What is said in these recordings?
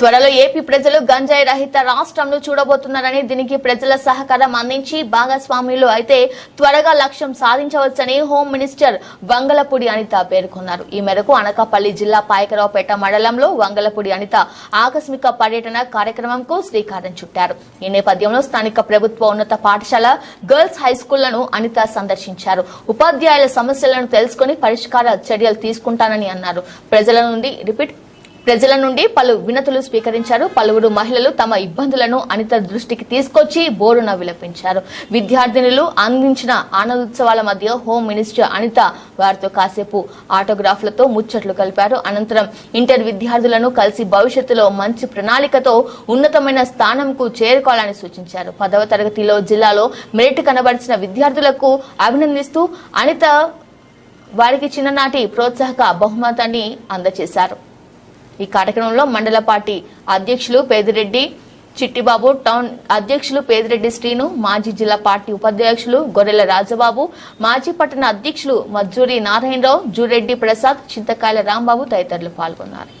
త్వరలో ఏపీ ప్రజలు గంజాయి రహిత రాష్ట్రంను చూడబోతున్నారని దీనికి ప్రజల సహకారం అందించి భాగస్వాములు అయితే త్వరగా లక్ష్యం సాధించవచ్చని హోం మినిస్టర్ వంగలపూడి అనిత పేర్కొన్నారు. ఈ మేరకు అనకాపల్లి జిల్లా పాయకరావుపేట మండలంలో వంగలపూడి అనిత ఆకస్మిక పర్యటన కార్యక్రమంకు శ్రీకారం చుట్టారు. ఈ నేపథ్యంలో స్థానిక ప్రభుత్వ ఉన్నత పాఠశాల గర్ల్స్ హైస్కూళ్లను అనిత సందర్శించారు. ఉపాధ్యాయుల సమస్యలను తెలుసుకుని పరిష్కార చర్యలు తీసుకుంటానని అన్నారు. ప్రజల నుండి పలు వినతులు స్వీకరించారు. పలువురు మహిళలు తమ ఇబ్బందులను అనిత దృష్టికి తీసుకొచ్చి బోరున విలపించారు. విద్యార్థినులు అందించిన ఆనందోత్సవాల మధ్య హోం మినిస్టర్ అనిత వారితో కాసేపు ఆటోగ్రాఫ్లతో ముచ్చట్లు కలిపారు. అనంతరం ఇంటర్ విద్యార్థులను కలిసి భవిష్యత్తులో మంచి ప్రణాళికతో ఉన్నతమైన స్థానంకు చేరుకోవాలని సూచించారు. 10వ తరగతిలో జిల్లాలో మెరిట్ కనబరిచిన విద్యార్థులకు అభినందిస్తూ అనిత వారికి చిన్ననాటి ప్రోత్సాహక బహుమతాన్ని అందజేశారు. ఈ కార్యక్రమంలో మండల పార్టీ అధ్యక్షులు పేదిరెడ్డి చిట్టిబాబు, టౌన్ అధ్యక్షులు పేదిరెడ్డి శ్రీను, మాజీ జిల్లా పార్టీ ఉపాధ్యక్షులు గొర్రెల రాజబాబు, మాజీ పట్టణ అధ్యక్షులు మజ్జూరి నారాయణరావు, జూరెడ్డి ప్రసాద్, చింతకాయల రాంబాబు తదితరులు పాల్గొన్నారు.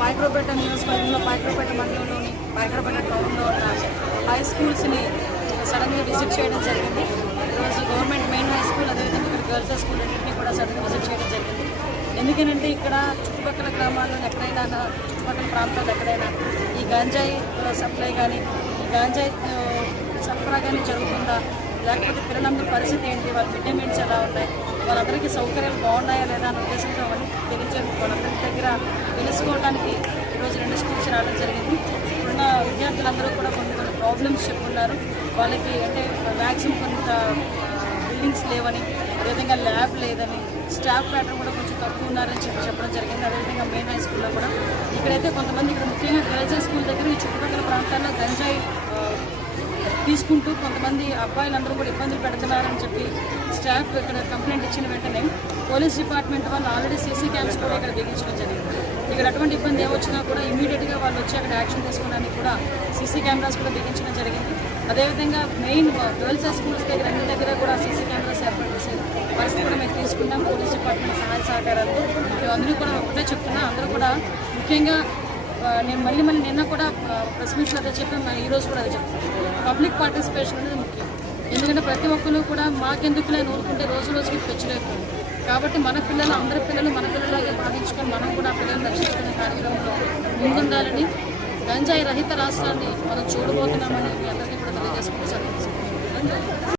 పాయకరావుపేట నియోజకవర్గంలో పాయకరావుపేట మండలంలోని పాయకరావుపేట టౌన్లో ఉన్న హై స్కూల్స్ని సడన్గా విజిట్ చేయడం జరిగింది. ఈరోజు గవర్నమెంట్ మెయిన్ హై స్కూల్, అదేవిధంగా ఇక్కడ గర్ల్స్ హై స్కూల్ రెండింటినీ కూడా సడన్గా విజిట్ చేయడం జరిగింది. ఎందుకంటే ఇక్కడ చుట్టుపక్కల గ్రామాల్లో ఎక్కడైనా, చుట్టుపక్కల ప్రాంతాల్లో ఎక్కడైనా ఈ గంజాయి సప్లై కానీ, ఈ గంజాయి సరఫరా కానీ జరుగుతుందా, లేకపోతే పిల్లలందరూ పరిస్థితి ఏంటి, వాళ్ళ మిడ్ డే మీల్స్ ఎలా ఉన్నాయి, వాళ్ళందరికీ సౌకర్యాలు బాగున్నాయా లేదా అనే ఉద్దేశంతో అవన్నీ వాళ్ళందరి దగ్గర తెలుసుకోవడానికి ఈరోజు 2 స్కూల్స్ రావడం జరిగింది. ఇప్పుడున్న విద్యార్థులందరూ కూడా కొన్ని ప్రాబ్లమ్స్ చెప్పుకున్నారు. వాళ్ళకి అంటే మ్యాక్సిమం కొంత బిల్డింగ్స్ లేవని, అదేవిధంగా ల్యాబ్ లేదని, స్టాఫ్ ప్యాటర్న్ కూడా కొంచెం తక్కువ ఉన్నారని చెప్పడం జరిగింది. అదేవిధంగా మెయిన్ హై స్కూల్లో కూడా ఇక్కడైతే కొంతమంది ఇక్కడ ముఖ్యంగా గర్ల్స్ హై స్కూల్ దగ్గర ఈ చుట్టుపక్కల ప్రాంతాల్లో గంజాయి తీసుకుంటూ కొంతమంది అబ్బాయిలందరూ కూడా ఇబ్బందులు పెడుతున్నారని చెప్పి స్టాఫ్ ఇక్కడ కంప్లైంట్ ఇచ్చిన వెంటనే పోలీస్ డిపార్ట్మెంట్ వాళ్ళు ఆల్రెడీ సీసీ క్యామ్స్ కూడా ఇక్కడ బిగించడం జరిగింది. ఇక్కడ అటువంటి ఇబ్బంది ఏమొచ్చినా కూడా ఇమీడియట్గా వాళ్ళు వచ్చి అక్కడ యాక్షన్ తీసుకోవడానికి కూడా సీసీ కెమెరాస్ కూడా బిగించడం జరిగింది. అదేవిధంగా మెయిన్ గర్ల్స్ హై స్కూల్స్ దగ్గర అన్ని దగ్గర కూడా సీసీ కెమెరాస్ ఏర్పాటు చేసే పరిస్థితి కూడా మేము తీసుకున్నాం. పోలీస్ డిపార్ట్మెంట్ సహాయ సహకారాలతో మేము అందరూ కూడా ఒకటే చెప్తున్నా, అందరూ కూడా ముఖ్యంగా నేను మళ్ళీ నిన్న కూడా ప్రెస్ మీట్లో అదే చెప్పాను, ఈరోజు కూడా అదే చెప్తాను. పబ్లిక్ పార్టిసిపేషన్ అనేది ముఖ్యం. ఎందుకంటే ప్రతి ఒక్కరు కూడా మాకెందుకులే నూరుకుంటే రోజు రోజుకి పెంచలేదు. కాబట్టి మన పిల్లలు, అందరి పిల్లలు మన పిల్లలాగే భావించుకొని మనం కూడా పిల్లల్ని రక్షించుకునే కార్యక్రమంలో ముందుండాలని, గంజాయి రహిత రాష్ట్రాన్ని మనం చూడబోతున్నామని